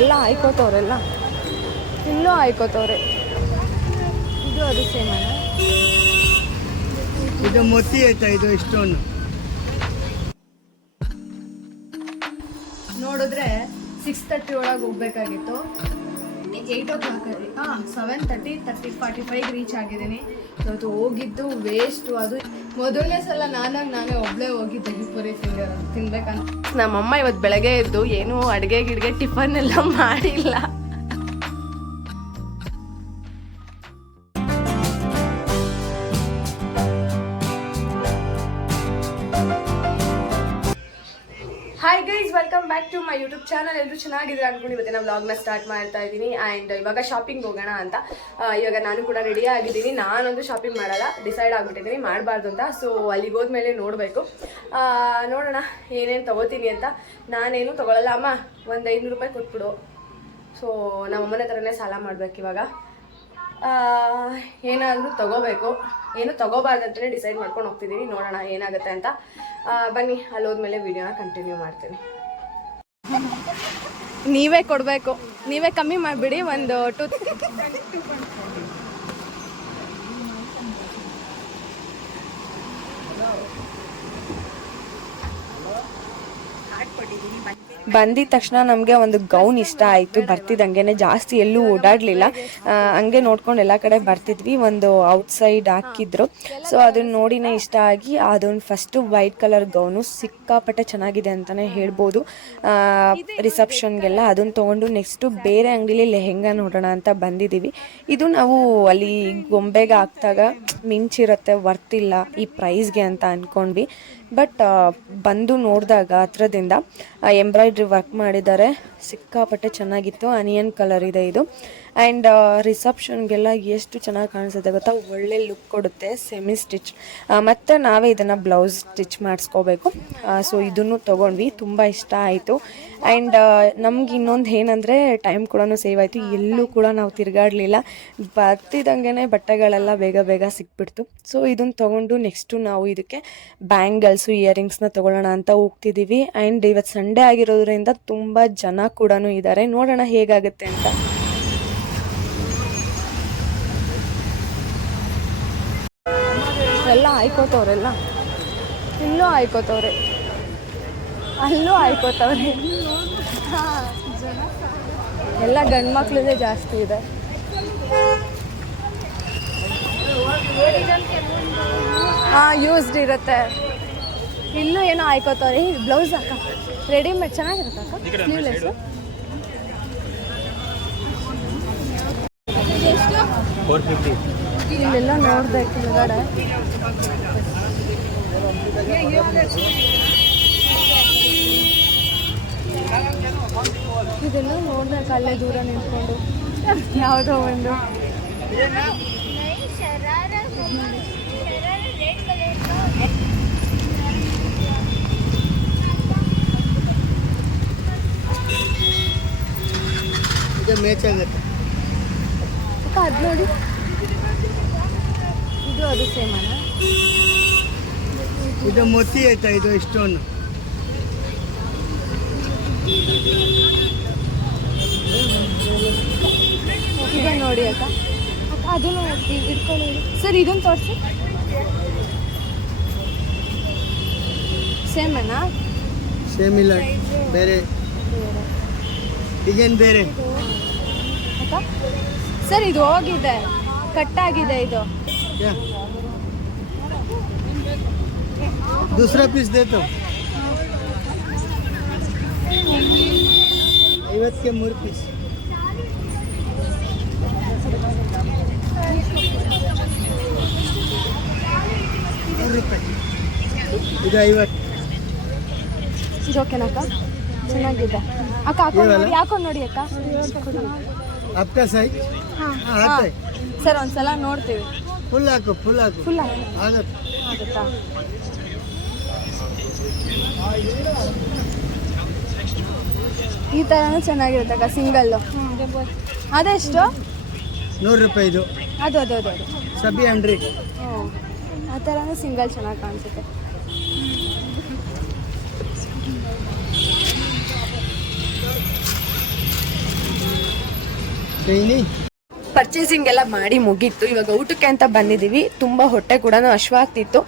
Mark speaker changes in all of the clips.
Speaker 1: ಎಲ್ಲ ಆಯ್ಕೋತವ್ರೆಲ್ಲ? ಇಲ್ಲೂ ಆಯ್ಕೋತವ್ರೆ. ಇದು ಅದು ಸೇಮನ
Speaker 2: ಇದು ಮೊತ್ತಿ ಆಯ್ತಾ? ಇದು ಇಷ್ಟೊಂದು.
Speaker 1: ನೋಡಿದ್ರೆ ಸಿಕ್ಸ್ ತರ್ಟಿ ಒಳಗೆ ಹೋಗ್ಬೇಕಾಗಿತ್ತು. ಏಯ್ಟ್ ಓ ಕ್ಲಾಕ್ ಹಾಂ seven thirty thirty forty five reach ಆಗಿದ್ದೀನಿ. ಇವತ್ತು ಹೋಗಿದ್ದು ವೇಸ್ಟು ಅದು. ಮೊದಲನೇ ಸಲ ನಾನಾಗಿ ನಾನೇ ಒಬ್ಬಳೇ ಹೋಗಿ ದಹಿಪುರಿ ತಿಂದಿರೋ ತಿನ್ಬೇಕಂತ. ನಮ್ಮಮ್ಮ ಇವತ್ತು ಬೆಳಗ್ಗೆ ಎದ್ದು ಏನೂ ಅಡುಗೆ ಗಿಡ್ಗೆ ಟಿಫನ್ ಎಲ್ಲ ಮಾಡಿಲ್ಲ. ಮೈ ಯೂಟ್ಯೂಬ್ ಚಾನಲ್ ಎಲ್ಲರೂ ಚೆನ್ನಾಗಿದ್ರೆ ಅನ್ಕೊಂಡು ಇವತ್ತಿನ ವ್ಲಾಗ್ನ ಸ್ಟಾರ್ಟ್ ಮಾಡ್ತಾ ಇದ್ದೀನಿ. ಆ್ಯಂಡ್ ಇವಾಗ ಶಾಪಿಂಗ್ ಹೋಗೋಣ ಅಂತ. ಇವಾಗ ನಾನು ಕೂಡ ರೆಡಿ ಆಗಿದ್ದೀನಿ. ನಾನೊಂದು ಶಾಪಿಂಗ್ ಮಾಡಲ್ಲ ಡಿಸೈಡ್ ಆಗಿಬಿಟ್ಟಿದ್ದೀನಿ, ಮಾಡಬಾರ್ದು ಅಂತ. ಸೊ ಅಲ್ಲಿಗೆ ಹೋದ್ಮೇಲೆ ನೋಡಬೇಕು. ನೋಡೋಣ, ಏನೇನು ತಗೋತೀನಿ ಅಂತ. ನಾನೇನು ತೊಗೊಳಲ್ಲ. ಅಮ್ಮ, ಒಂದು ಐನೂರು ರೂಪಾಯಿ ಕೊಟ್ಬಿಡು. ಸೊ ನಮ್ಮಮ್ಮನ ಹತ್ರನೇ ಸಾಲ ಮಾಡ್ಬೇಕು ಇವಾಗ. ಏನಾದರೂ ತಗೋಬೇಕು. ಏನು ಅಂತಲೇ ಡಿಸೈಡ್ ಮಾಡ್ಕೊಂಡು ಹೋಗ್ತಿದ್ದೀನಿ ನೋಡೋಣ ಏನಾಗುತ್ತೆ ಅಂತ. ಬನ್ನಿ ಅಲ್ಲಿ ಹೋದ್ಮೇಲೆ ವೀಡಿಯೋನ ಕಂಟಿನ್ಯೂ ಮಾಡ್ತೀನಿ. ನೀವೇ ಕೊಡಬೇಕು. ನೀವೇ ಕಮ್ಮಿ ಮಾಡಿಬಿಡಿ ಒಂದು ಟು ಬಂದಿದ ತಕ್ಷಣ ನಮಗೆ ಒಂದು ಗೌನ್ ಇಷ್ಟ ಆಯಿತು. ಬರ್ತಿದ್ದಂಗೆ ಜಾಸ್ತಿ ಎಲ್ಲೂ ಓಡಾಡಲಿಲ್ಲ. ಹಂಗೆ ನೋಡ್ಕೊಂಡು ಎಲ್ಲ ಕಡೆ ಬರ್ತಿದ್ವಿ. ಒಂದು ಔಟ್ಸೈಡ್ ಹಾಕಿದ್ರು. ಸೊ ಅದನ್ನ ನೋಡಿನೇ ಇಷ್ಟ ಆಗಿ ಅದೊಂದು ಫಸ್ಟು ವೈಟ್ ಕಲರ್ ಗೌನು ಸಿಕ್ಕಾಪಟ್ಟೆ ಚೆನ್ನಾಗಿದೆ ಅಂತಲೇ ಹೇಳ್ಬೋದು. ರಿಸೆಪ್ಷನ್ಗೆಲ್ಲ ಅದನ್ನು ತೊಗೊಂಡು ನೆಕ್ಸ್ಟು ಬೇರೆ ಅಂಗಡಿಲಿ ಲೆಹೆಂಗಾ ನೋಡೋಣ ಅಂತ ಬಂದಿದ್ದೀವಿ ಇದು ನಾವು ಅಲ್ಲಿ ಗೊಂಬೆಗೆ ಹಾಕ್ದಾಗ ಮಿಂಚಿರುತ್ತೆ ವರ್ತಿಲ್ಲ ಈ ಪ್ರೈಸ್ಗೆ ಅಂತ ಅಂದ್ಕೊಂಡ್ವಿ ಬಟ್ ಬಂದು ನೋಡಿದಾಗ ಹತ್ರದಿಂದ ಎಂಬ್ರಾಯ್ಡ್ರಿ ವರ್ಕ್ ಮಾಡಿದ್ದಾರೆ. ಸಿಕ್ಕಾಪಟ್ಟೆ ಚೆನ್ನಾಗಿತ್ತು. ಆನಿಯನ್ ಕಲರ್ ಇದೆ ಇದು. ಆ್ಯಂಡ್ ರಿಸೆಪ್ಷನ್ಗೆಲ್ಲ ಎಷ್ಟು ಚೆನ್ನಾಗಿ ಕಾಣಿಸುತ್ತೆ ಗೊತ್ತಾ? ಒಳ್ಳೆ ಲುಕ್ ಕೊಡುತ್ತೆ ಸೆಮಿ ಸ್ಟಿಚ್ ಮತ್ತು ನಾವೇ ಇದನ್ನು ಬ್ಲೌಸ್ ಸ್ಟಿಚ್ ಮಾಡಿಸ್ಕೋಬೇಕು. ಸೊ ಇದನ್ನು ತೊಗೊಂಡ್ವಿ, ತುಂಬ ಇಷ್ಟ ಆಯಿತು. ಆ್ಯಂಡ್ ನಮ್ಗೆ ಇನ್ನೊಂದು ಏನಂದರೆ ಟೈಮ್ ಕೂಡ ಸೇವ್ ಆಯಿತು. ಎಲ್ಲೂ ಕೂಡ ನಾವು ತಿರುಗಾಡಲಿಲ್ಲ. ಬರ್ತಿದ್ದಂಗೆ ಬಟ್ಟೆಗಳೆಲ್ಲ ಬೇಗ ಬೇಗ ಸಿಕ್ಬಿಡ್ತು. ಸೊ ಇದನ್ನು ತೊಗೊಂಡು ನೆಕ್ಸ್ಟು ನಾವು ಇದಕ್ಕೆ ಬ್ಯಾಂಗಲ್ಸು ಇಯರಿಂಗ್ಸ್ನ ತೊಗೊಳ್ಳೋಣ ಅಂತ ಹೋಗ್ತಿದ್ದೀವಿ ಆ್ಯಂಡ್ ಇವತ್ತು ಸಂಡೇ ಆಗಿರೋದ್ರಿಂದ ತುಂಬ ಜನ ಕೂಡ ಇದ್ದಾರೆ ನೋಡೋಣ ಹೇಗಾಗುತ್ತೆ ಅಂತ ಎಲ್ಲ ಆಯ್ಕೋತವ್ರೆಲ್ಲ? ಇಲ್ಲೂ ಆಯ್ಕೋತವ್ರೆ. ಅಲ್ಲೂ ಆಯ್ಕೋತವ್ರೆ. ಎಲ್ಲ ಗಂಡು ಮಕ್ಳದೇ ಜಾಸ್ತಿ ಇದೆ. ಹಾಂ ಯೂಸ್ಡ್ ಇರುತ್ತೆ. ಇಲ್ಲೂ ಏನೋ ಆಯ್ಕೋತವ್ರೆ. ಈ ಬ್ಲೌಸ್ ಹಾಕ. ರೆಡಿಮೇಡ್ ಚೆನ್ನಾಗಿರುತ್ತೆ ಅಕ್ಕ? ಸ್ಲೀವ್ಲೆಸ್ಸು
Speaker 2: ಫೋರ್ ಫಿಫ್ಟಿ
Speaker 1: ಇಲ್ಲೆಲ್ಲ ನೋಡ್ದೆ ಕೆಳಗಡೆ. ಇದೆಲ್ಲ ನೋಡ್ಬೇಕು ಅಲ್ಲೇ ದೂರ ನಿಂತ್ಕೊಂಡು. ಯಾವುದೋ ಒಂದು.
Speaker 2: ಆಗುತ್ತೆ.
Speaker 1: ಅಕ್ಕ ಅದು ನೋಡಿ. ಅದು ಸೇಮನ
Speaker 2: ಇದು ಮೊತ್ತಿ ಆಯ್ತಾ? ಇದು ಸ್ಟೋನ್
Speaker 1: ಈಗ ನೋಡಿ ಅಕ್ಕ. ಅದನ್ನು ಇಟ್ಕೊಳ್ಳಿ. ಸರ್ ಇದನ್ನು ತೋರಿಸಿ. ಸೇಮೇನಾ
Speaker 2: ಸೇಮ್ ಇಲ್ಲ. ಬೇರೆ. ಈಗೇನು ಬೇರೆ?
Speaker 1: ಸರ್ ಇದು ಹೋಗಿದೆ. ಕಟ್ಟಾಗಿದೆ ಇದು.
Speaker 2: दूसरा पीस दे तो ಐವತ್ತಿಗೆ ಮೂರು ಪೀಸ್ ಮೂರು ರೂಪಾಯಿ ಇದು ಐವತ್ತು
Speaker 1: ಇದು ಓಕೆನಕ್ಕ ಚೆನ್ನಾಗಿದೆ ಅಕ್ಕ ಹಾಕೊಂಡು ನೋಡಿ ಹಾಕೊಂಡು ನೋಡಿ ಅಕ್ಕ
Speaker 2: आपका साइज
Speaker 1: ಹಾಂ
Speaker 2: हाँ आता है
Speaker 1: ಸರ್ ಒಂದ್ಸಲ ನೋಡ್ತೀವಿ
Speaker 2: ಫುಲ್ ಹಾಕು ಫುಲ್ ಹಾಕು
Speaker 1: ಫುಲ್ ಆಗುತ್ತೆ
Speaker 2: ಆಗತ್ತೆ
Speaker 1: ಆಗುತ್ತಾ ಈ ಥರನೂ ಚೆನ್ನಾಗಿರುತ್ತೆ ಅಕ್ಕ ಸಿಂಗಲ್ಲು. ಅದೆಷ್ಟು
Speaker 2: ನೂರು ರೂಪಾಯಿ ಇದು.
Speaker 1: ಅದು ಅದು ಅದು ಅದು.
Speaker 2: ಸಬಿ ಹಂಡ್ರೆಡ್
Speaker 1: ಹ್ಞೂ ಆ ಥರನೂ ಸಿಂಗಲ್ ಚೆನ್ನಾಗಿ ಕಾಣಿಸುತ್ತೆ.
Speaker 2: ಚೈನಿ
Speaker 1: ಪರ್ಚೇಸಿಂಗ್ ಎಲ್ಲ ಮಾಡಿ ಮುಗೀತು. ಇವಾಗ ಊಟಕ್ಕೆ ಅಂತ ಬಂದಿದ್ದೀವಿ. ತುಂಬ ಹೊಟ್ಟೆ ಕೂಡ ಅಶ್ವಾಗ್ತಿತ್ತು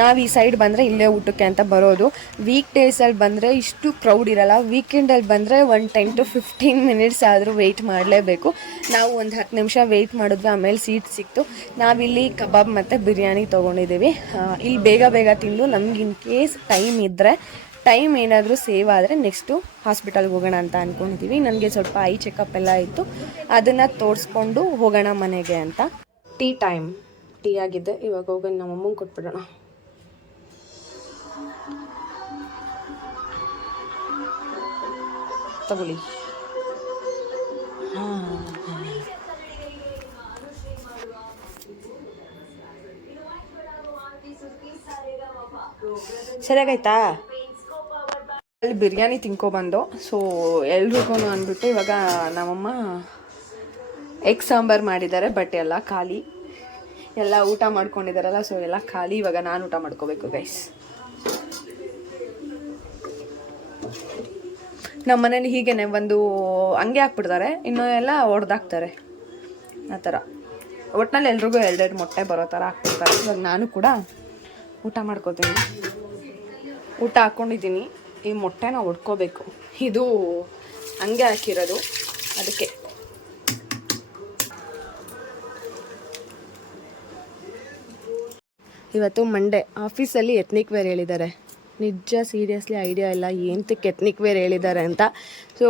Speaker 1: ನಾವು ಈ ಸೈಡ್ ಬಂದರೆ ಇಲ್ಲೇ ಊಟಕ್ಕೆ ಅಂತ ಬರೋದು. ವೀಕ್ ಡೇಸಲ್ಲಿ ಬಂದರೆ ಇಷ್ಟು ಕ್ರೌಡ್ ಇರಲ್ಲ. ವೀಕೆಂಡಲ್ಲಿ ಬಂದರೆ ಒಂದು ಟೆನ್ ಟು ಫಿಫ್ಟೀನ್ ಮಿನಿಟ್ಸ್ ಆದರೂ ವೆಯ್ಟ್ ಮಾಡಲೇಬೇಕು. ನಾವು ಒಂದು ಹತ್ತು ನಿಮಿಷ ವೆಯ್ಟ್ ಮಾಡಿದ್ವಿ, ಆಮೇಲೆ ಸೀಟ್ ಸಿಕ್ತು. ನಾವಿಲ್ಲಿ ಕಬಾಬ್ ಮತ್ತು ಬಿರಿಯಾನಿ ತೊಗೊಂಡಿದ್ದೀವಿ. ಇಲ್ಲಿ ಬೇಗ ಬೇಗ ತಿಂದು ನಮ್ಗೆ ಇನ್ ಕೇಸ್ ಟೈಮ್ ಇದ್ದರೆ ಟೈಮ್ ಏನಾದರೂ ಸೇವ್ ಆದರೆ ನೆಕ್ಸ್ಟು ಹಾಸ್ಪಿಟಲ್ಗೆ ಹೋಗೋಣ ಅಂತ ಅಂದ್ಕೊಂಡಿದ್ದೀವಿ ನನಗೆ ಸ್ವಲ್ಪ ಐ ಚೆಕಪ್ ಎಲ್ಲ ಇತ್ತು. ಅದನ್ನು ತೋರಿಸ್ಕೊಂಡು ಹೋಗೋಣ ಮನೆಗೆ ಅಂತ. Tea time. ಟೀ ಆಗಿದೆ. ಇವಾಗ ಹೋಗೋಣ, ನಮ್ಮ ಅಮ್ಮಂಗೆ ಕೊಟ್ಬಿಡೋಣ. ತಗೊಳ್ಳಿ. ಸರಿಯಾಗಾಯ್ತಾ? ಅಲ್ಲಿ ಬಿರಿಯಾನಿ ತಿನ್ಕೊಬಂದು ಸೊ ಎಲ್ರಿಗೂ ಅಂದ್ಬಿಟ್ಟು ಇವಾಗ ನಮ್ಮಮ್ಮ ಎಗ್ ಸಾಂಬಾರು ಮಾಡಿದ್ದಾರೆ ಬಟ್ ಎಲ್ಲ ಖಾಲಿ. ಎಲ್ಲ ಊಟ ಮಾಡ್ಕೊಂಡಿದ್ದಾರಲ್ಲ ಸೊ ಎಲ್ಲ ಖಾಲಿ. ಇವಾಗ ನಾನು ಊಟ ಮಾಡ್ಕೋಬೇಕು ಗೈಸ್ ನಮ್ಮ ಮನೇಲಿ ಹೀಗೇನೆ ಒಂದು ಹಂಗೆ ಹಾಕ್ಬಿಡ್ತಾರೆ, ಇನ್ನೂ ಎಲ್ಲ ಹೊಡೆದಾಕ್ತಾರೆ ಆ ಥರ. ಒಟ್ನಲ್ಲಿ ಎಲ್ರಿಗೂ ಎರಡೆರಡು ಮೊಟ್ಟೆ ಬರೋ ಥರ ಹಾಕ್ಬಿಡ್ತಾರೆ. ಇವಾಗ ನಾನು ಕೂಡ ಊಟ ಮಾಡ್ಕೋತೀನಿ. ಊಟ ಹಾಕ್ಕೊಂಡಿದ್ದೀನಿ ಈ ಮೊಟ್ಟೆನ ಒಡ್ಕೋಬೇಕು. ಇದು ಹಂಗೆ ಹಾಕಿರೋದು. ಅದಕ್ಕೆ. ಇವತ್ತು ಮಂಡೇ ಆಫೀಸಲ್ಲಿ ಎತ್ನಿಕ್ ವೇರ್ ಹೇಳಿದ್ದಾರೆ. ನಿಜ ಸೀರಿಯಸ್ಲಿ ಐಡಿಯಾ ಇಲ್ಲ ಏನಕ್ಕೆ ಎತ್ನಿಕ್ ವೇರ್ ಹೇಳಿದ್ದಾರೆ ಅಂತ. ಸೊ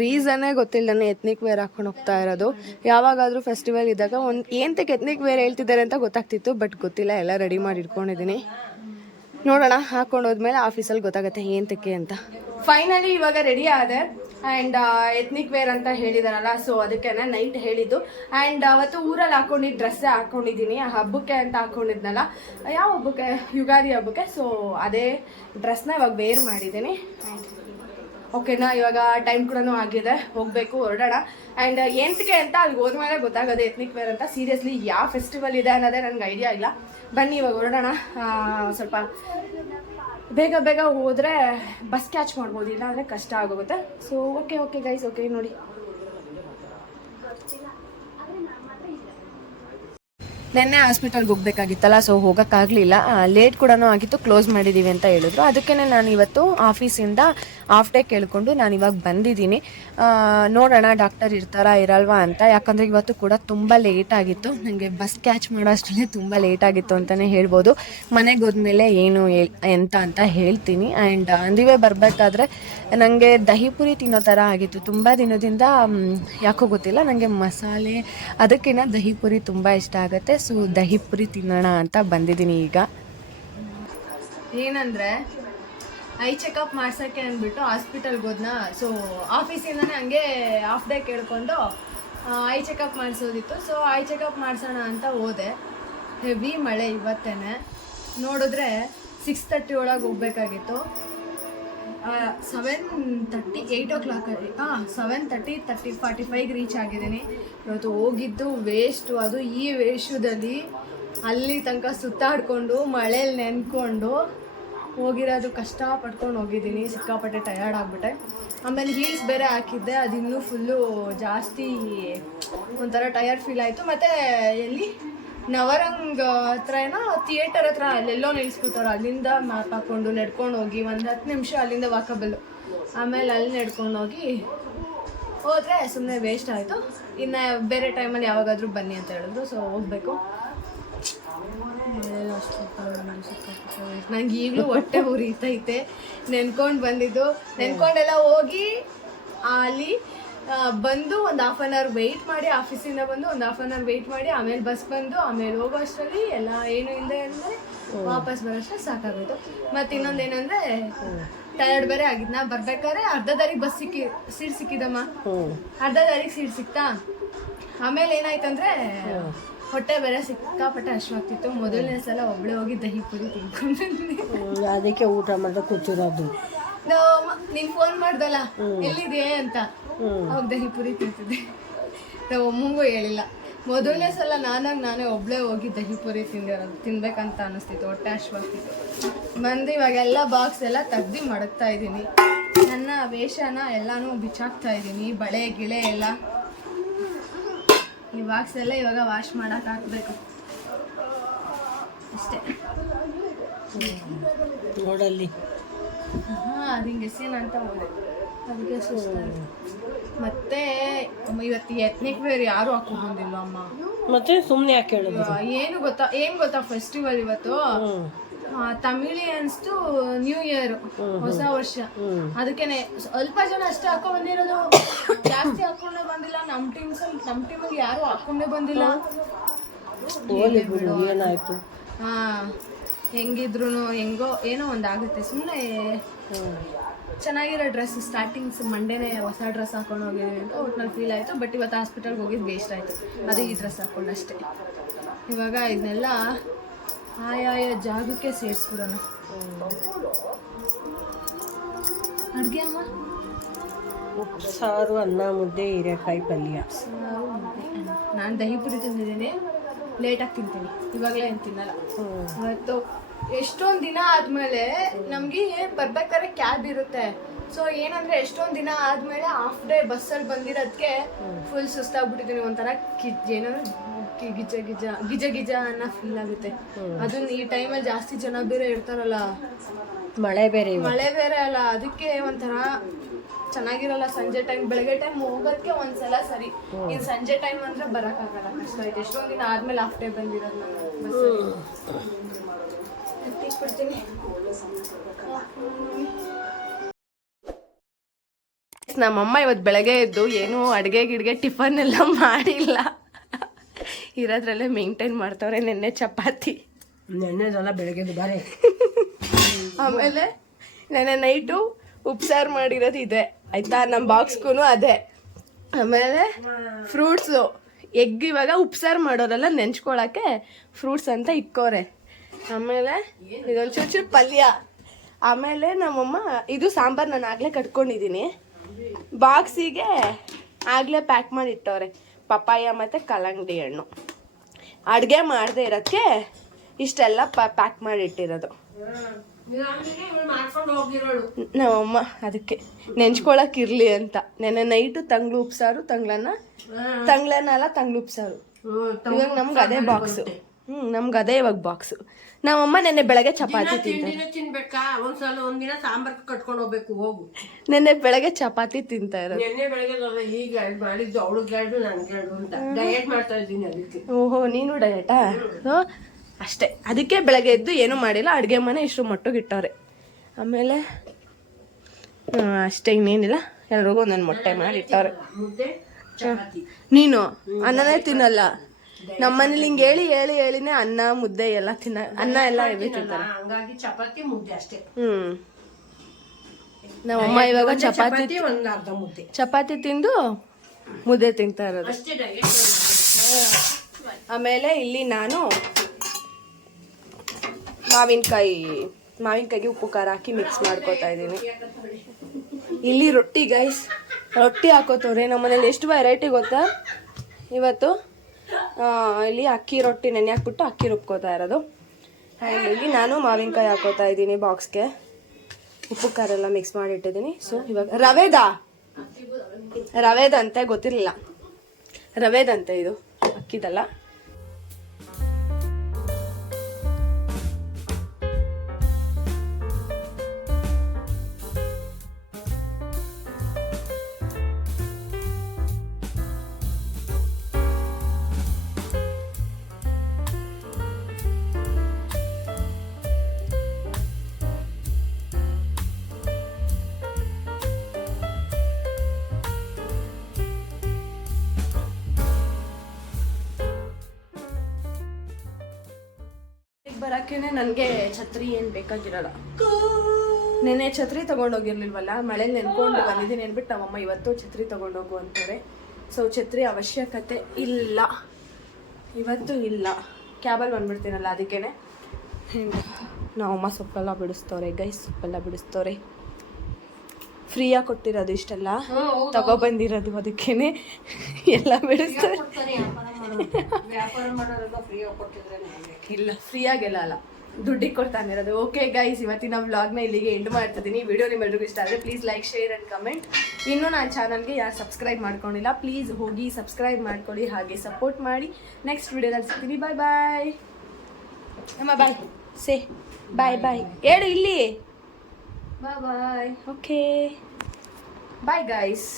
Speaker 1: ರೀಸನ್ನೇ ಗೊತ್ತಿಲ್ಲ ಎತ್ನಿಕ್ ವೇರ್ ಹಾಕೊಂಡು ಹೋಗ್ತಾ ಇರೋದು. ಯಾವಾಗಾದರೂ ಫೆಸ್ಟಿವಲ್ ಇದ್ದಾಗ ಒಂದು ಏನಕ್ಕೆ ಎತ್ನಿಕ್ ವೇರ್ ಹೇಳ್ತಿದ್ದಾರೆ ಅಂತ ಗೊತ್ತಾಗ್ತಿತ್ತು ಬಟ್ ಗೊತ್ತಿಲ್ಲ, ಎಲ್ಲ ರೆಡಿ ಮಾಡಿ ಇಟ್ಕೊಂಡಿದ್ದೀನಿ. ನೋಡೋಣ, ಹಾಕೊಂಡು ಹೋದ್ಮೇಲೆ ಆಫೀಸಲ್ಲಿ ಗೊತ್ತಾಗುತ್ತೆ ಏನಕ್ಕೆ ಅಂತ. ಫೈನಲಿ ಇವಾಗ ರೆಡಿ ಆದೆ. ಆ್ಯಂಡ್ ಎತ್ನಿಕ್ ವೇರ್ ಅಂತ ಹೇಳಿದಾರಲ್ಲ ಸೊ ಅದಕ್ಕೆ ನೈಟ್ ಹೇಳಿದ್ದು. ಆ್ಯಂಡ್ ಅವತ್ತು ಊರಲ್ಲಿ ಹಾಕೊಂಡಿದ್ದ ಡ್ರೆಸ್ಸೇ ಹಾಕೊಂಡಿದ್ದೀನಿ. ಆ ಹಬ್ಬಕ್ಕೆ ಅಂತ ಹಾಕೊಂಡಿದ್ನಲ್ಲ. ಯಾವ ಹಬ್ಬಕ್ಕೆ? ಯುಗಾದಿ ಹಬ್ಬಕ್ಕೆ. ಸೊ ಅದೇ ಡ್ರೆಸ್ನ ಇವಾಗ ವೇರ್ ಮಾಡಿದ್ದೀನಿ. ಓಕೆನಾ ಇವಾಗ ಟೈಮ್ ಕೂಡ ಆಗಿದೆ. ಹೋಗಬೇಕು, ಹೊರಡೋಣ. ಆ್ಯಂಡ್ ಎಂತಕ್ಕೆ ಅಂತ ಅಲ್ಲಿ ಹೋದ್ಮೇಲೆ ಗೊತ್ತಾಗೋದು ಎತ್ನಿಕ್ ವೇರ್ ಅಂತ. ಸೀರಿಯಸ್ಲಿ ಯಾವ ಫೆಸ್ಟಿವಲ್ ಇದೆ ಅನ್ನೋದೇ ನನಗೆ ಐಡಿಯಾ ಇಲ್ಲ. ಬನ್ನಿ, ಇವಾಗ ಹೊರಡೋಣ. ಸ್ವಲ್ಪ ಬೇಗ ಬೇಗ ಹೋದರೆ ಬಸ್ ಕ್ಯಾಚ್ ಮಾಡ್ಬೋದು ಇಲ್ಲ ಅಂದರೆ ಕಷ್ಟ ಆಗೋಗುತ್ತೆ. So okay okay guys okay ನೋಡಿ. ನೆನ್ನೆ ಹಾಸ್ಪಿಟಲ್ಗೆ ಹೋಗ್ಬೇಕಾಗಿತ್ತಲ್ಲ ಸೊ ಹೋಗೋಕ್ಕಾಗಲಿಲ್ಲ. ಲೇಟ್ ಕೂಡ ಆಗಿತ್ತು ಕ್ಲೋಸ್ ಮಾಡಿದ್ದೀವಿ ಅಂತ ಹೇಳಿದ್ರು. ಅದಕ್ಕೆ ನಾನು ಇವತ್ತು ಆಫೀಸಿಂದ ಆಫ್ ಡೇ ಕೇಳಿಕೊಂಡು ನಾನು ಇವಾಗ ಬಂದಿದ್ದೀನಿ. ನೋಡೋಣ ಡಾಕ್ಟರ್ ಇರ್ತಾರಾ, ಇರಲ್ವಾ ಅಂತ. ಯಾಕಂದರೆ ಇವತ್ತು ಕೂಡ ತುಂಬ ಲೇಟ್ ಆಗಿತ್ತು. ನನಗೆ ಬಸ್ ಕ್ಯಾಚ್ ಮಾಡೋ ಅಷ್ಟರಲ್ಲೇ ತುಂಬ ಲೇಟ್ ಆಗಿತ್ತು ಅಂತಲೇ ಹೇಳ್ಬೋದು. ಮನೆಗೆ ಹೋದ್ಮೇಲೆ ಏನು ಎಂತ ಅಂತ ಹೇಳ್ತೀನಿ. ಆ್ಯಂಡ್ ಅಂದಿವೆ ಬರಬೇಕಾದ್ರೆ ನನಗೆ ದಹಿಪುರಿ ತಿನ್ನೋ ಥರ ಆಗಿತ್ತು. ತುಂಬ ದಿನದಿಂದ ಯಾಕೋ ಗೊತ್ತಿಲ್ಲ ನನಗೆ ಮಸಾಲೆ ಅದಕ್ಕಿಂತ ದಹಿಪುರಿ ತುಂಬ ಇಷ್ಟ ಆಗುತ್ತೆ. ಸೊ ದಹಿಪುರಿ ತಿನ್ನೋಣ ಅಂತ ಬಂದಿದ್ದೀನಿ ಈಗ. ಏನಂದರೆ ಐ ಚೆಕಪ್ ಮಾಡ್ಸೋಕ್ಕೆ ಅಂದ್ಬಿಟ್ಟು ಹಾಸ್ಪಿಟಲ್ಗೆ ಹೋದ್ನ ಸೊ ಆಫೀಸಿಂದನೇ ಹಂಗೆ ಹಾಫ್ ಡೇ ಕೇಳ್ಕೊಂಡು ಐ ಚೆಕಪ್ ಮಾಡಿಸೋದಿತ್ತು. ಸೊ ಐ ಚೆಕಪ್ ಮಾಡಿಸೋಣ ಅಂತ ಹೋದೆ. ಹೆವಿ ಮಳೆ ಇವತ್ತೇನೆ. ನೋಡಿದ್ರೆ ಸಿಕ್ಸ್ ತರ್ಟಿ ಒಳಗೆ ಹೋಗ್ಬೇಕಾಗಿತ್ತು. ಸೆವೆನ್ ತರ್ಟಿ ಏಯ್ಟ್ ಓ ಕ್ಲಾಕಲ್ಲಿ ಹಾಂ ಸೆವೆನ್ ತರ್ಟಿ ತರ್ಟಿ ಫಾರ್ಟಿ ಫೈವ್ಗೆ ರೀಚ್ ಆಗಿದ್ದೀನಿ. ಇವತ್ತು ಹೋಗಿದ್ದು ವೇಸ್ಟು ಅದು ಈ ವೇಷದಲ್ಲಿ ಅಲ್ಲಿ ತನಕ ಸುತ್ತಾಡಿಕೊಂಡು, ಮಳೇಲಿ ನೆನ್ಕೊಂಡು ಹೋಗಿರೋದು ಕಷ್ಟ ಪಡ್ಕೊಂಡು ಹೋಗಿದ್ದೀನಿ. ಸಿಕ್ಕಾಪಟ್ಟೆ ಟಯರ್ಡ್ ಆಗಿಬಿಟ್ಟೆ. ಆಮೇಲೆ ಹೀಲ್ಸ್ ಬೇರೆ ಹಾಕಿದ್ದೆ. ಅದು ಇನ್ನೂ ಫುಲ್ಲು ಜಾಸ್ತಿ ಒಂಥರ ಟಯರ್ಡ್ ಫೀಲ್ ಆಯಿತು. ಮತ್ತು ಎಲ್ಲಿ? ನವರಂಗ್ ಹತ್ರ ಏನೋ ಥಿಯೇಟರ್ ಹತ್ರ ಅಲ್ಲೆಲ್ಲೋ ನಿಲ್ಸ್ಬಿಟ್ಟವ್ರು ಅಲ್ಲಿಂದ ಮ್ಯಾಪ್ ಹಾಕ್ಕೊಂಡು ನಡ್ಕೊಂಡು ಹೋಗಿ ಒಂದು ಹತ್ತು ನಿಮಿಷ ಅಲ್ಲಿಂದ ವಾಕಬಲ್ಲು ಆಮೇಲೆ ಅಲ್ಲಿ ನಡ್ಕೊಂಡು ಹೋಗಿ ಹೋದರೆ ಸುಮ್ಮನೆ ವೇಸ್ಟ್ ಆಯಿತು. ಇನ್ನು ಬೇರೆ ಟೈಮಲ್ಲಿ ಯಾವಾಗಾದರೂ ಬನ್ನಿ ಅಂತ ಹೇಳಿದ್ರು ಸೊ ಹೋಗಬೇಕು. ನಂಗೆ ಈಗಲೂ ಹೊಟ್ಟೆ ಉರಿತೈತೆ. ನೆನ್ಕೊಂಡು ಬಂದಿದ್ದು. ನೆನ್ಕೊಂಡೆಲ್ಲ ಹೋಗಿ ಅಲ್ಲಿ ಬಂದು ಒಂದು ಹಾಫ್ ಆನ್ ಅವರ್ ವೆಯ್ಟ್ ಮಾಡಿ ಆಫೀಸಿಂದ ಬಂದು ಒಂದು ಹಾಫ್ ಆನ್ ಅವರ್ ವೆಯ್ಟ್ ಮಾಡಿ ಆಮೇಲೆ ಬಸ್ ಬಂದು ಆಮೇಲೆ ಹೋಗೋ ಅಷ್ಟರಲ್ಲಿ ಎಲ್ಲ ಏನು ಇಲ್ಲದೆ ಅಂದರೆ ವಾಪಸ್ ಬರೋಷ್ಟು ಸಾಕಾಗೋಯ್ತು. ಮತ್ತು ಇನ್ನೊಂದು ಏನಂದರೆ ಟಯರ್ಡ್ ಬೇರೆ ಆಗಿದ್ದು ನಾ ಬರ್ಬೇಕಾದ್ರೆ ಅರ್ಧ ದಾರಿಗೆ ಬಸ್ ಸಿಕ್ಕಿ ಸೀಟ್ ಸಿಕ್ಕಿದಮ್ಮ. ಅರ್ಧ ದಾರಿಗೆ ಸೀಟ್ ಸಿಕ್ತಾ? ಆಮೇಲೆ ಏನಾಯ್ತಂದ್ರೆ ಹೊಟ್ಟೆ ಬೇರೆ ಸಿಕ್ಕಾಪಟ್ಟೆ ಅಶ್ವಾಗ್ತಿತ್ತು ಮೊದಲನೇ ಸಲ ಒಬ್ಳೆ ಹೋಗಿ ದಹಿ ಪುರಿ ತಿನ್ಕೊಂಡು
Speaker 2: ಅದಕ್ಕೆ ಊಟ ಮಾಡಿದ್ರೆ ಕೂತಿರೋದು.
Speaker 1: ನೀನು ಫೋನ್ ಮಾಡ್ದಲ್ಲ? ಎಲ್ಲಿದೆ ಅಂತ. ಅವಾಗ ದಹಿ ಪುರಿ ತಿಂತಿದ್ದೆ. ನಾವು ಅಮ್ಮಂಗೂ ಹೇಳಿಲ್ಲ. ಮೊದಲನೇ ಸಲ ನಾನಾಗ ನಾನೇ ಒಬ್ಳೆ ಹೋಗಿ ದಹಿ ಪುರಿ ತಿಂದಿರೋದು ತಿನ್ಬೇಕಂತ ಅನಿಸ್ತಿತ್ತು ಹೊಟ್ಟೆ ಅಶ್ವಾಗ್ತಿತ್ತು ಬಂದು ಇವಾಗ ಎಲ್ಲ ಬಾಕ್ಸ್ ಎಲ್ಲ ತೆಗ್ದು ಮಡಗ್ತಾ ಇದ್ದೀನಿ. ನನ್ನ ವೇಷನ ಎಲ್ಲಾನು ಬಿಚ್ಚಾಕ್ತಾ ಇದ್ದೀನಿ ಬಳೆ ಗಿಳೆ ಎಲ್ಲ. ಈ ಬಾಕ್ಸ್ ಎಲ್ಲ ಇವಾಗ ವಾಶ್ ಮಾಡಕ್ ಹಾಕ್ಬೇಕು. ಅಷ್ಟೇ.
Speaker 3: ನೋಡಲ್ಲಿ
Speaker 1: ಹಾ ಅದು ಹಿಂಗೆ ಅಂತ ಹೋದೆ. ಅದಕ್ಕೆ ಮತ್ತೆ ಇವತ್ತು ಎತ್ನಿಕ್ ವೇರ್ ಯಾರು ಹಾಕೊಂಡು ಬಂದಿಲ್ಲ ಅಮ್ಮ?
Speaker 3: ಮತ್ತೆ ಸುಮ್ಮನೆ ಯಾಕೆ ಹೇಳೋದು
Speaker 1: ಏನು ಗೊತ್ತಾ ಏನು ಗೊತ್ತಾ ಫೆಸ್ಟಿವಲ್ ಇವತ್ತು?
Speaker 3: ತಮಿಳಿಯನ್ಸ್
Speaker 1: ತಮಿಳಿಯನ್ಸ್ದು ನ್ಯೂ ಇಯರ್ ಹೊಸ ವರ್ಷ. ಅದಕ್ಕೇನೆ ಸ್ವಲ್ಪ ಜನ ಅಷ್ಟೇ ಹಾಕೋ ಬಂದಿರೋದು. ಜಾಸ್ತಿ ಹಾಕೊಂಡೇ ಬಂದಿಲ್ಲ. ನಮ್ಮ ಟೀಮ್ಸ್ ನಮ್ಮ ಟೀಮಲ್ಲಿ ಯಾರು ಹಾಕೊಂಡೇ ಬಂದಿಲ್ಲ.
Speaker 3: ಏನಾಯ್ತು?
Speaker 1: ಹಾ ಹೆಂಗಿದ್ರು ಹೆಂಗೋ ಏನೋ ಒಂದಾಗುತ್ತೆ. ಸುಮ್ಮನೆ ಚೆನ್ನಾಗಿರೋ ಡ್ರೆಸ್ ಸ್ಟಾರ್ಟಿಂಗ್ಸ್ ಮಂಡೇನೆ ಹೊಸ ಡ್ರೆಸ್ ಹಾಕೊಂಡು ಹೋಗಿದ್ದೀವಿ ಅಂತ ಒಟ್ನಲ್ಲಿ ಫೀಲ್ ಆಯಿತು. ಬಟ್ ಇವತ್ತು ಹಾಸ್ಪಿಟಲ್ಗೆ ಹೋಗಿದ್ದು ವೇಸ್ಟ್ ಆಯಿತು. ಅದೇ ಈ ಡ್ರೆಸ್ ಹಾಕೊಂಡು ಅಷ್ಟೇ. ಇವಾಗ ಇದನ್ನೆಲ್ಲ ಆಯಾಯ ಜಾಗಕ್ಕೆ ಸೇರಿಸ್ಬಿಡೋಣ. ಅಡುಗೆ ಅಮ್ಮ?
Speaker 3: ಉಪ್ಪು ಸಾರು ಅನ್ನ ಮುದ್ದೆ ಹೀರೆಕಾಯಿ ಪಲ್ಯ.
Speaker 1: ನಾನು ದಹಿ ಪುರಿ ತಿಂದಿದ್ದೀನಿ. ಲೇಟಾಗಿ ತಿಂತೀನಿ. ಇವಾಗಲೇ ಏನು ತಿನ್ನಲ್ಲ. ಇವತ್ತು ಎಷ್ಟೊಂದ್ ದಿನ ಆದ್ಮೇಲೆ ನಮ್ಗೆ ಬರ್ಬೇಕಾದ್ರೆ ಕ್ಯಾಬ್ ಇರುತ್ತೆ. ಸೊ ಏನಂದ್ರೆ ಎಷ್ಟೊಂದ್ ದಿನ ಆದ್ಮೇಲೆ ಹಾಫ್ ಡೇ ಬಸ್ಸಲ್ಲಿ ಬಂದಿರೋದಕ್ಕೆ ಫುಲ್ ಸುಸ್ತಾಗ್ಬಿಟ್ಟಿದೀನಿ ಒಂಥರ ಕಿಜ್ ಏನೋ ಕಿ- ಗಿಜ ಗಿಜ ಗಿಜ ಗಿಜ ಅನ್ನೋ ಫೀಲ್ ಆಗುತ್ತೆ. ಅದನ್ನ ಈ ಟೈಮಲ್ಲಿ ಜಾಸ್ತಿ ಜನ ಬೇರೆ ಇರ್ತಾರಲ್ಲ.
Speaker 3: ಮಳೆ ಬೇರೆ
Speaker 1: ಮಳೆ ಬೇರೆ ಅಲ್ಲ ಅದಕ್ಕೆ ಒಂಥರ ಚೆನ್ನಾಗಿರಲ್ಲ. ಸಂಜೆ ಟೈಮ್ ಬೆಳಗ್ಗೆ ಟೈಮ್ ಹೋಗೋದಕ್ಕೆ ಒಂದ್ಸಲ ಸರಿ. ಇನ್ ಸಂಜೆ ಟೈಮ್ ಅಂದ್ರೆ ಬರಕ್ಕಾಗಲ್ಲ. ಕಷ್ಟ ಆಯ್ತು. ಎಷ್ಟೊಂದು ದಿನ ಆದ್ಮೇಲೆ ಹಾಫ್ ಡೇ ಬಂದಿರೋದು ನಾನು ಎತ್ತಿಕ್ಬಿಡ್ತೀನಿ ನಮ್ಮಮ್ಮ ಇವತ್ತು ಬೆಳಗ್ಗೆ ಎದ್ದು ಏನು ಅಡುಗೆ ಗಿಡ್ಗೆ ಟಿಫನ್ ಎಲ್ಲ ಮಾಡಿಲ್ಲ. ಇರೋದ್ರಲ್ಲೇ ಮೇಂಟೈನ್ ಮಾಡ್ತವ್ರೆ ನೆನ್ನೆ ಚಪಾತಿ.
Speaker 3: ನೆನ್ನೆದೆಲ್ಲ ಬೆಳಗ್ಗೆ ಬಾರೆ.
Speaker 1: ಆಮೇಲೆ ನೆನ್ನೆ ನೈಟು ಉಪ್ಸಾರು ಮಾಡಿರೋದು ಇದೆ. ಆಯ್ತಾ? ನಮ್ಮ ಬಾಕ್ಸ್ಗೂ ಅದೇ. ಆಮೇಲೆ ಫ್ರೂಟ್ಸು ಎಗ್ ಇವಾಗ ಉಪ್ಸಾರು ಮಾಡೋರೆಲ್ಲ ನೆಂಚ್ಕೊಳಕ್ಕೆ ಫ್ರೂಟ್ಸ್ ಅಂತ ಇಕ್ಕೋರೆ. ಆಮೇಲೆ ಇದೊಂದು ಚೂರು ಚೂರು ಪಲ್ಯ. ಆಮೇಲೆ ನಮ್ಮಮ್ಮ ಇದು ಸಾಂಬಾರು ನಾನು ಆಗಲೇ ಕಟ್ಕೊಂಡಿದ್ದೀನಿ. ಬಾಕ್ಸಿಗೆ ಆಗಲೇ ಪ್ಯಾಕ್ ಮಾಡಿ ಇಟ್ಟವ್ರೆ ಪಪ್ಪಾಯ ಮತ್ತು ಕಲ್ಲಂಗಡಿ ಹಣ್ಣು. ಅಡುಗೆ ಮಾಡದೆ ಇರೋಕ್ಕೆ ಇಷ್ಟೆಲ್ಲ ಪ್ಯಾಕ್ ಮಾಡಿ ಇಟ್ಟಿರೋದು ನಮ್ಮಮ್ಮ ಅದಕ್ಕೆ. ನೆಂಚ್ಕೊಳಕ್ ಇರ್ಲಿ ಅಂತ. ನೆನ್ನೆ ನೈಟು ತಂಗ್ಳು ಉಪ್ಸಾರು ತಂಗ್ಳನ್ನ ತಂಗ್ಳನ್ನ ಅಲ್ಲ ತಂಗ್ಳು ಉಪ್ಸಾರು. ಇವಾಗ ನಮ್ಗೆ ಅದೇ ಬಾಕ್ಸು ಹ್ಞೂ ನಮ್ಗೆ ಅದೇ ಇವಾಗ ಬಾಕ್ಸು ನಮ್ಮಮ್ಮ ನೆನ್ನೆ ಬೆಳಗ್ಗೆ ಚಪಾತಿ ತಿಂತಾರೆ.
Speaker 3: ತಿಂಡಿನ ತಿನ್ಬೇಕಾ? ಒಂದ್ಸಲ ಒಂದಿನ ಸಾಂಬಾರ್ ಕಟ್ಕೊಂಡು ಹೋಗ್ಬೇಕು ಹೋಗು.
Speaker 1: ನೆನ್ನೆ ಬೆಳಗ್ಗೆ ಚಪಾತಿ ತಿಂತಾ ಇರೋದು.
Speaker 3: ನೆನ್ನೆ ಬೆಳಗ್ಗೆ ಈಗ ಮಾಡಿದ್ದು ಅವಳು ಎರಡು ನನ್ ಎರಡು ಅಂತ. ಡಯಟ್ ಮಾಡ್ತಾ ಇದ್ದೀನಿ ಅದಕ್ಕೆ.
Speaker 1: ಓಹೋ ನೀನು ಡಯಟಾ ಅಷ್ಟೇ. ಅದಕ್ಕೆ ಬೆಳಗ್ಗೆ ಎದ್ದು ಏನೂ ಮಾಡಿಲ್ಲ ಅಡುಗೆ ಮನೆ ಇಷ್ಟು ಮಟ್ಟಿಗೆ ಇಟ್ಟವ್ರೆ. ಆಮೇಲೆ ಅಷ್ಟೇ ಇನ್ನೇನಿಲ್ಲ. ಎಲ್ರಿಗೂ ಒಂದೊಂದು ಮೊಟ್ಟೆ ಮಾಡಿ ಇಟ್ಟವ್ರೆ. ನೀನು? ಅನ್ನನೇ ತಿನ್ನಲ್ಲ. ನಮ್ಮನೇಲಿ ಹಿಂಗೆ ಹೇಳಿ ಹೇಳಿ ಹೇಳಿನೇ ಅನ್ನ ಮುದ್ದೆ ಎಲ್ಲ ತಿನ್ನ ಅನ್ನ ಎಲ್ಲ ತಿಂತಾರೆ
Speaker 3: ಹಂಗಾಗಿ ಚಪಾತಿ ಮುದ್ದೆ ಅಷ್ಟೇ.
Speaker 1: ಹ್ಮ್. ನಮ್ಮಮ್ಮ ಇವಾಗ ಚಪಾತಿ
Speaker 3: ಚಪಾತಿ ಅರ್ಧ ಮುದ್ದೆ.
Speaker 1: ಚಪಾತಿ ತಿಂದು ಮುದ್ದೆ ತಿಂತಾ ಇರೋದು. ಆಮೇಲೆ ಇಲ್ಲಿ ನಾನು ಮಾವಿನಕಾಯಿ ಮಾವಿನಕಾಯಿಗೆ ಉಪ್ಪು ಖಾರ ಹಾಕಿ ಮಿಕ್ಸ್ ಮಾಡ್ಕೊತಾ ಇದ್ದೀನಿ. ಇಲ್ಲಿ ರೊಟ್ಟಿ ಗೈಸ್ ರೊಟ್ಟಿ ಹಾಕೋತವ್ರೆ. ನಮ್ಮನೇಲಿ ಎಷ್ಟು ವೆರೈಟಿ ಗೊತ್ತಾ? ಇವತ್ತು ಇಲ್ಲಿ ಅಕ್ಕಿ ರೊಟ್ಟಿ ನೆನೆ ಹಾಕ್ಬಿಟ್ಟು ಅಕ್ಕಿ ರುಬ್ಕೋತಾ ಇರೋದು. ಆ್ಯಂಡ್ ಇಲ್ಲಿ ನಾನು ಮಾವಿನಕಾಯಿ ಹಾಕೋತಾ ಇದ್ದೀನಿ ಬಾಕ್ಸ್ಗೆ. ಉಪ್ಪು, ಖಾರ ಎಲ್ಲ ಮಿಕ್ಸ್ ಮಾಡಿ ಇಟ್ಟಿದ್ದೀನಿ ಸೊ ಇವಾಗ ರವೆದಾ? ರವೆದಂತೆ, ಗೊತ್ತಿರಲಿಲ್ಲ. ರವೆದಂತೆ ಇದು, ಅಕ್ಕಿದಲ್ಲ. ಬರೋಕ್ಕೇನೆ ನನಗೆ ಛತ್ರಿ ಏನು ಬೇಕಾಗಿರಲ್ಲ. ನೆನೆ ಛತ್ರಿ ತಗೊಂಡೋಗಿರ್ಲಿಲ್ವಲ್ಲ? ಮಳೆ ನೆನ್ಕೊಂಡು ಬಂದಿದ್ದೀನಿ ಅಂದ್ಬಿಟ್ಟು ನಮ್ಮಮ್ಮ ಇವತ್ತು ಛತ್ರಿ ತಗೊಂಡೋಗು ಅಂತಾರೆ. ಸೊ ಛತ್ರಿ ಅವಶ್ಯಕತೆ ಇಲ್ಲ. ಇವತ್ತು ಇಲ್ಲ. ಕ್ಯಾಬಲ್ಲಿ ಬಂದ್ಬಿಡ್ತೀನಲ್ಲ ಅದಕ್ಕೇನೆ. ನಮ್ಮಮ್ಮ ಸೊಪ್ಪೆಲ್ಲ ಬಿಡಿಸ್ತವ್ರೆ ಗೈಸ್ ಸೊಪ್ಪೆಲ್ಲ ಬಿಡಿಸ್ತವ್ರೆ ಫ್ರೀಯಾಗಿ ಕೊಟ್ಟಿರೋದು ಇಷ್ಟೆಲ್ಲ. ತಗೊಬಂದಿರೋದು ಅದಕ್ಕೇನೆ. ಎಲ್ಲ ಬಿಡಿಸ್ತಾರೆ. ಇಲ್ಲ ಫ್ರೀಯಾಗೆಲ್ಲ ಅಲ್ಲ ದುಡ್ಡಿಗೆ ಕೊಡ್ತಾನೆ ಇರೋದು. ಓಕೆ ಗೈಸ್ ಇವತ್ತಿನ ವ್ಲಾಗ್ನ ಇಲ್ಲಿಗೆ ಎಂಡ್ ಮಾಡ್ತಿದ್ದೀನಿ. ವಿಡಿಯೋ ನಿಮ್ಮೆಲ್ರಿಗೂ ಇಷ್ಟ ಆದರೆ please like share and comment ಇನ್ನೂ ನನ್ನ ಚಾನಲ್ಗೆ ಯಾರು ಸಬ್ಸ್ಕ್ರೈಬ್ ಮಾಡ್ಕೊಂಡಿಲ್ಲ ಪ್ಲೀಸ್ ಹೋಗಿ ಸಬ್ಸ್ಕ್ರೈಬ್ ಮಾಡ್ಕೊಳ್ಳಿ ಹಾಗೆ ಸಪೋರ್ಟ್ ಮಾಡಿ. ನೆಕ್ಸ್ಟ್ ವಿಡಿಯೋದಲ್ಲಿ ಸಿಗ್ತೀನಿ. ಬಾಯ್ ಬಾಯ್ ಅಮ್ಮ ಬಾಯ್ ಸೇ ಬಾಯ್ ಬಾಯ್ ಹೇಳು ಇಲ್ಲಿ. ಬಾಯ್ ಬಾಯ್ ಓಕೆ ಬಾಯ್ ಗೈಸ್